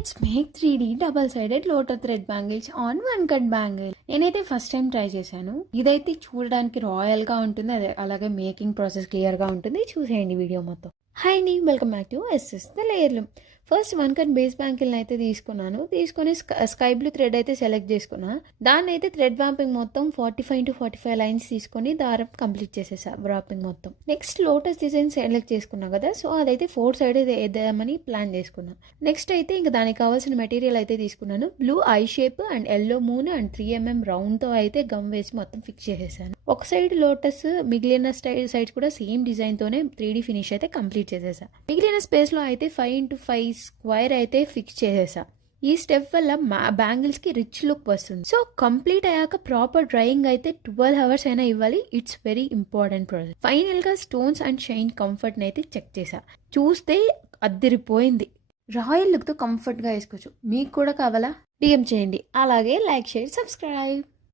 Let's make 3D double sided lotus thread bangles on one cut bangle. నేనైతే first time try చేశాను. ఇదైతే చూడడానికి royal గా ఉంటుంది, అదే అలాగే మేకింగ్ ప్రాసెస్ క్లియర్ గా ఉంటుంది. చూసేయండి వీడియో మొత్తం. హాయ్ అండి, welcome back to SS the లేయర్లు. ఫస్ట్ వన్ కట్ బేస్ బ్యాంకిల్ని అయితే తీసుకొని స్కై బ్లూ థ్రెడ్ అయితే సెలెక్ట్ చేసుకున్నా. దాన్ని అయితే థ్రెడ్ వ్రాపింగ్ మొత్తం 45 లైన్స్ తీసుకొని దారం కంప్లీట్ చేసేసా వ్రాపింగ్ మొత్తం. నెక్స్ట్ లోటస్ డిజైన్ సెలెక్ట్ చేసుకున్నా కదా, సో అదైతే 4 సైడ్ వేద్దామని ప్లాన్ చేసుకున్నా. నెక్స్ట్ అయితే ఇంకా దానికి కావాల్సిన మెటీరియల్ అయితే తీసుకున్నాను. Blue I shape and yellow moon and 3mm రౌండ్తో అయితే గమ్ వేసి మొత్తం ఫిక్స్ చేసేసాను. ఒక సైడ్ లోటస్, మిగిలిన సైడ్స్ కూడా సేమ్ డిజైన్తోనే 3D ఫినిష్ అయితే కంప్లీట్ చేసేసా. మిగిలిన స్పేస్లో అయితే 5x5 స్క్వేర్ అయితే ఫిక్స్ చేసేసా. ఈ స్టెప్ వల్ల బ్యాంగిల్స్ కి రిచ్ లుక్ వస్తుంది. సో కంప్లీట్ అయ్యాక ప్రాపర్ డ్రైయింగ్ అయితే 12 hours అయినా ఇవ్వాలి. It's very important process. Final గా స్టోన్స్ అండ్ షైన్ కంఫర్ట్ అయితే చెక్ చేసా. చూస్తే అద్దరిపోయింది. రాయల్ లుక్ తో కంఫర్ట్ గా వేసుకోవచ్చు. మీకు కూడా కావాలా? డిఎం చేయండి. అలాగే లైక్, షేర్, సబ్స్క్రైబ్.